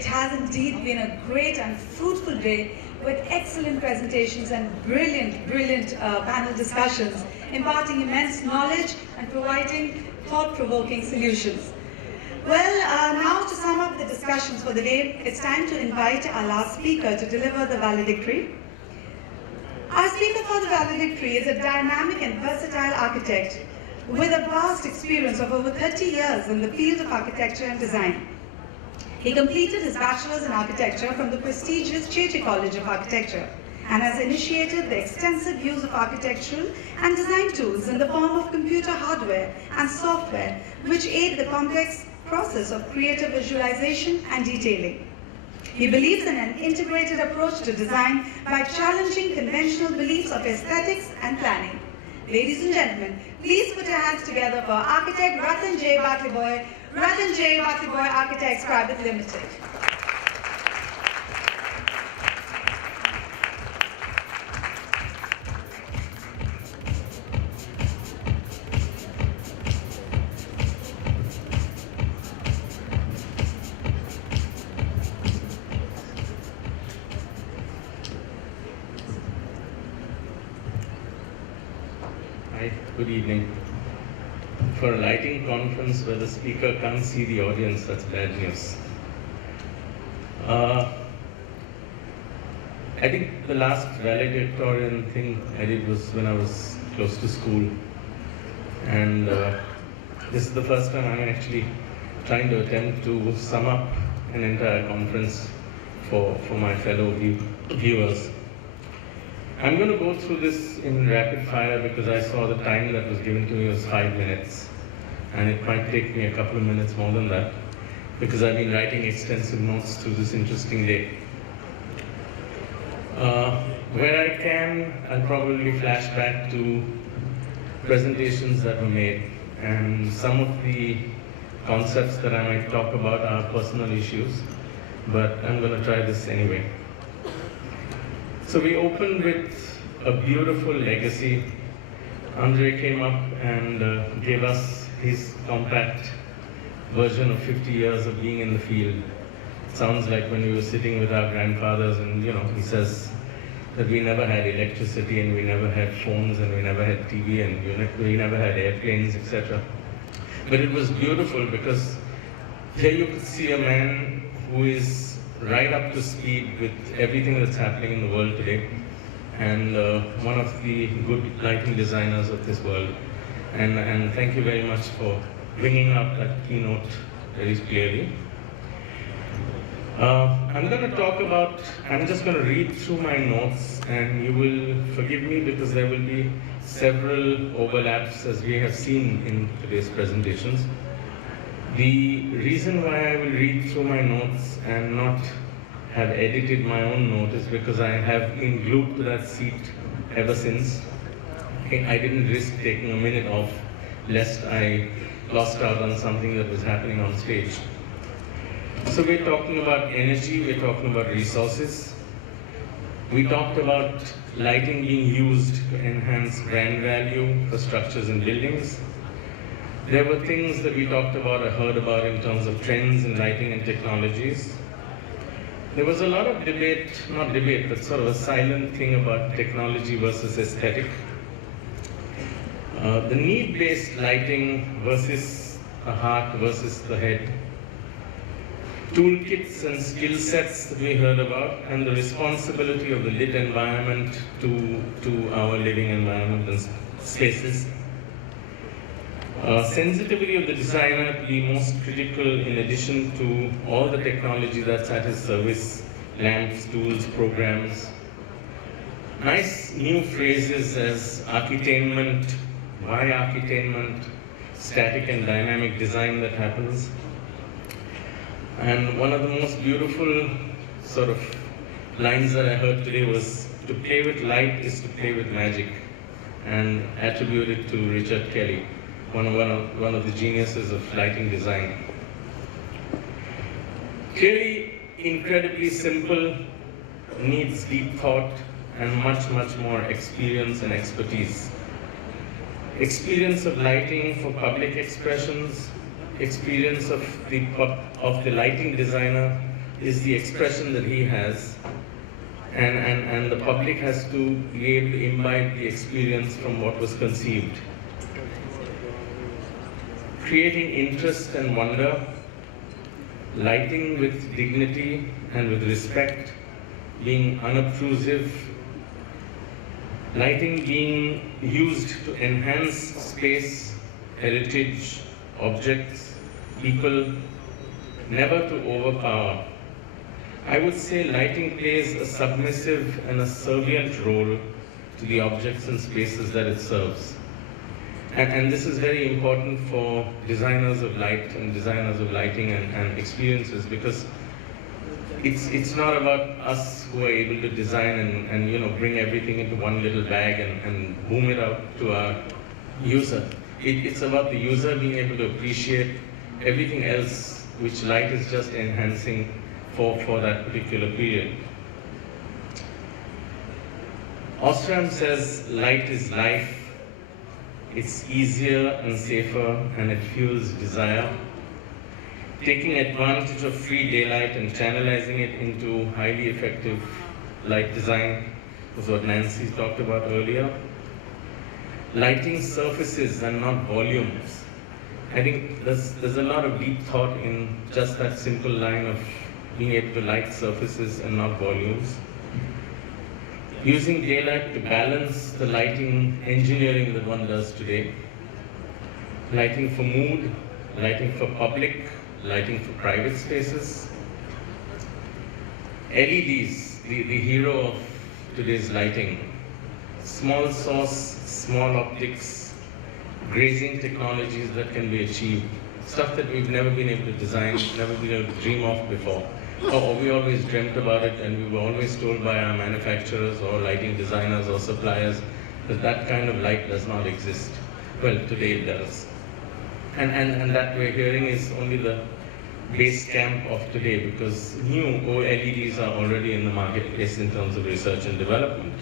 It has indeed been a great and fruitful day with excellent presentations and brilliant panel discussions, imparting immense knowledge and providing thought-provoking solutions. Well, now to sum up the discussions for the day, it's time to invite our last speaker to deliver the valedictory. Our speaker for the valedictory is a dynamic and versatile architect with a vast experience of over 30 years in the field of architecture and design. He completed his bachelor's in architecture from the prestigious Chetti College of Architecture and has initiated the extensive use of architectural and design tools in the form of computer hardware and software which aid the complex process of creative visualization and detailing. He believes in an integrated approach to design by challenging conventional beliefs of aesthetics and planning. Ladies and gentlemen, please put your hands together for architect Ratan J. Batliboy, Ratan J. Batliboy Architects Private Limited. Hi, good evening. For a lighting conference where the speaker can't see the audience, that's bad news. I think the last valedictorian thing I did was when I was close to school. And this is the first time I'm actually trying to attempt to sum up an entire conference for my fellow viewers. I'm going to go through this in rapid fire because I saw the time that was given to me was 5 minutes. And it might take me a couple of minutes more than that because I've been writing extensive notes through this interesting day. Where I can, I'll probably flash back to presentations that were made. And some of the concepts that I might talk about are personal issues, but I'm going to try this anyway. So we opened with a beautiful legacy. Andre came up and gave us his compact version of 50 years of being in the field. It sounds like when we were sitting with our grandfathers and, he says that we never had electricity and we never had phones and we never had TV and we never had airplanes, etc. But it was beautiful because here you could see a man who is right up to speed with everything that's happening in the world today, and one of the good lighting designers of this world. And thank you very much for bringing up that keynote very clearly. I'm just going to read through my notes, and you will forgive me because there will be several overlaps as we have seen in today's presentations. The reason why I will read through my notes and not have edited my own note is because I have been glued to that seat ever since. I didn't risk taking a minute off lest I lost out on something that was happening on stage. So we're talking about energy, we're talking about resources. We talked about lighting being used to enhance brand value for structures and buildings. There were things that we talked about, I heard about in terms of trends in lighting and technologies. There was a lot of debate, not debate, but sort of a silent thing about technology versus aesthetic. The need-based lighting versus the heart versus the head. Toolkits and skill sets that we heard about, and the responsibility of the lit environment to our living environment and spaces. Sensitivity of the designer to be most critical in addition to all the technology that's at his service, lamps, tools, programs. Nice new phrases as architainment, why architainment, static and dynamic design that happens. And one of the most beautiful sort of lines that I heard today was, to play with light is to play with magic, and attributed to Richard Kelly, one of the geniuses of lighting design. Clearly, incredibly simple, needs deep thought, and much more experience and expertise. Experience of lighting for public expressions, experience of the lighting designer is the expression that he has, and the public has to be able to imbibe the experience from what was conceived. Creating interest and wonder, lighting with dignity and with respect, being unobtrusive, lighting being used to enhance space, heritage, objects, people, never to overpower. I would say lighting plays a submissive and a servient role to the objects and spaces that it serves. And this is very important for designers of light and designers of lighting and experiences, because it's not about us who are able to design and bring everything into one little bag and boom it out to our user. It's about the user being able to appreciate everything else which light is just enhancing for that particular period. Ostrom says light is life. It's easier and safer, and it fuels desire. Taking advantage of free daylight and channelizing it into highly effective light design was what Nancy talked about earlier. Lighting surfaces and not volumes. I think there's a lot of deep thought in just that simple line of being able to light surfaces and not volumes. Using daylight to balance the lighting engineering that one does today. Lighting for mood, lighting for public, lighting for private spaces. LEDs, the hero of today's lighting. Small source, small optics, grazing technologies that can be achieved. Stuff that we've never been able to design, never been able to dream of before. Or we always dreamt about it, and we were always told by our manufacturers or lighting designers or suppliers that that kind of light does not exist. Well, today it does. And that we're hearing is only the base camp of today, because new OLEDs are already in the marketplace in terms of research and development.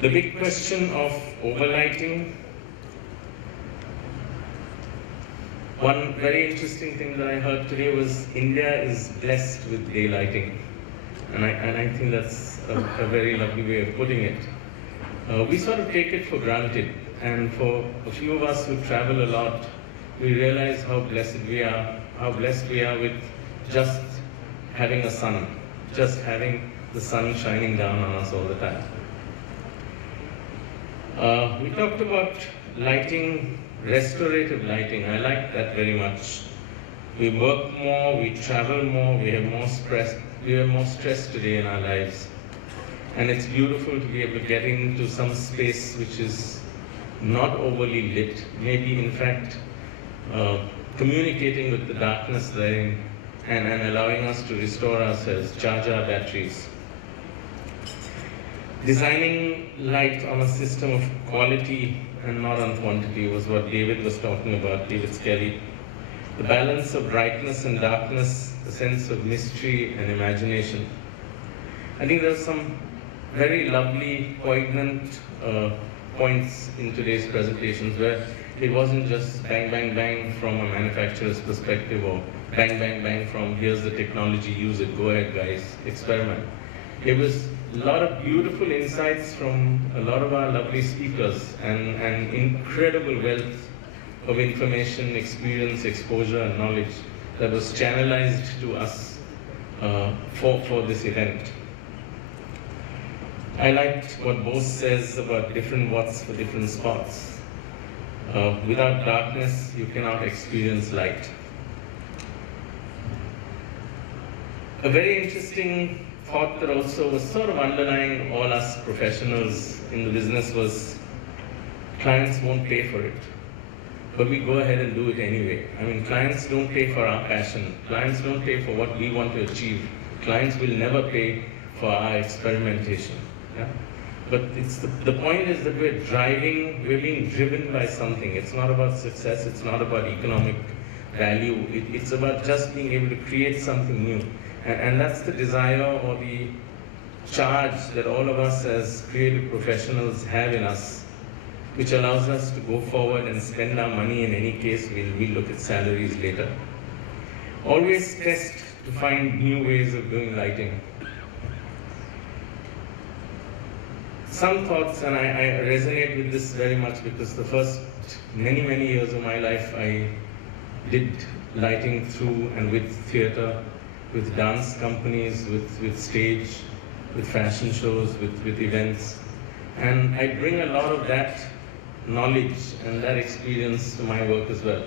The big question of overlighting. One very interesting thing that I heard today was India is blessed with daylighting. And I think that's a very lovely way of putting it. We sort of take it for granted. And for a few of us who travel a lot, we realize how blessed we are with just having a sun, just having the sun shining down on us all the time. We talked about lighting, restorative lighting. I like that very much. We work more, we travel more, we have more stress today in our lives. And it's beautiful to be able to get into some space which is not overly lit, maybe in fact communicating with the darkness therein and allowing us to restore ourselves, charge our batteries. Designing light on a system of quality and not on quantity was what David was talking about, David Skelly. The balance of brightness and darkness, the sense of mystery and imagination. I think there are some very lovely, poignant points in today's presentations where it wasn't just bang, bang, bang from a manufacturer's perspective or bang, bang, bang from here's the technology, use it, go ahead guys, experiment. It was a lot of beautiful insights from a lot of our lovely speakers and incredible wealth of information, experience, exposure, and knowledge that was channelized to us for this event. I liked what Bose says about different watts for different spots. Without darkness, you cannot experience light. A very interesting thought that also was sort of underlying all us professionals in the business was clients won't pay for it, but we go ahead and do it anyway. I mean, clients don't pay for our passion. Clients don't pay for what we want to achieve. Clients will never pay for our experimentation. Yeah? But the point is that we're being driven by something. It's not about success, it's not about economic value. It's about just being able to create something new. And that's the desire or the charge that all of us as creative professionals have in us, which allows us to go forward and spend our money in any case. We'll look at salaries later. Always test to find new ways of doing lighting. Some thoughts, and I resonate with this very much because the first many years of my life I did lighting through and with theatre, with dance companies, with stage, with fashion shows, with events. And I bring a lot of that knowledge and that experience to my work as well.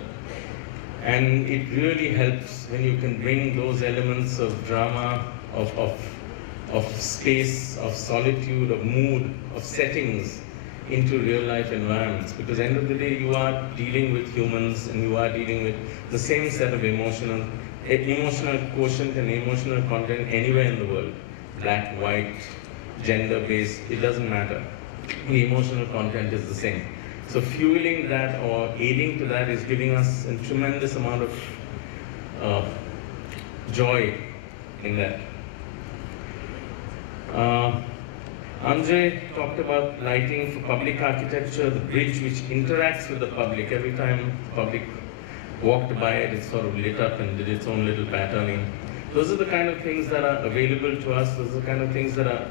And it really helps when you can bring those elements of drama, of space, of solitude, of mood, of settings into real life environments. Because at the end of the day, you are dealing with humans and you are dealing with the same set of emotional quotient and emotional content anywhere in the world. Black, white, gender-based, it doesn't matter. The emotional content is the same. So fueling that or aiding to that is giving us a tremendous amount of joy in that. Andre talked about lighting for public architecture, the bridge which interacts with the public. Every time the public walked by it, it sort of lit up and did its own little patterning. Those are the kind of things that are available to us. Those are the kind of things that are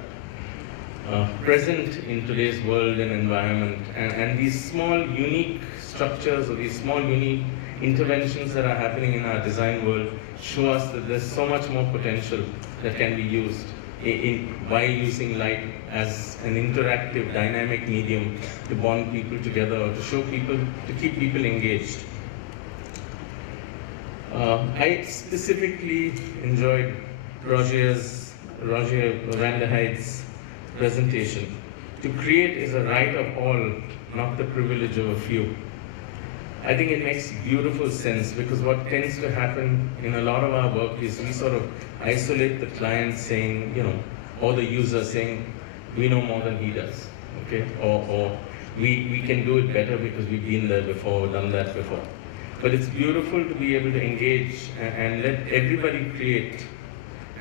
present in today's world and environment. And these small, unique structures or these small, unique interventions that are happening in our design world show us that there's so much more potential that can be used by using light as an interactive, dynamic medium to bond people together or to show people, to keep people engaged. I specifically enjoyed Roger van der Heijden's presentation. To create is a right of all, not the privilege of a few. I think it makes beautiful sense because what tends to happen in a lot of our work is we sort of isolate the client saying, or the user saying, we know more than he does, okay? Or we can do it better because we've been there before, done that before. But it's beautiful to be able to engage and let everybody create.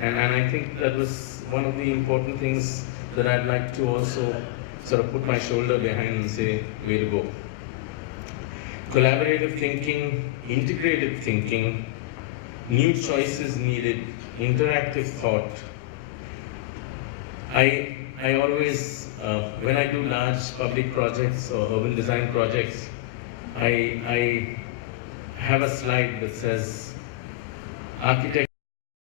And I think that was one of the important things that I'd like to also sort of put my shoulder behind and say, way to go. Collaborative thinking, integrated thinking, new choices needed, interactive thought. I always, when I do large public projects or urban design projects, I have a slide that says, architect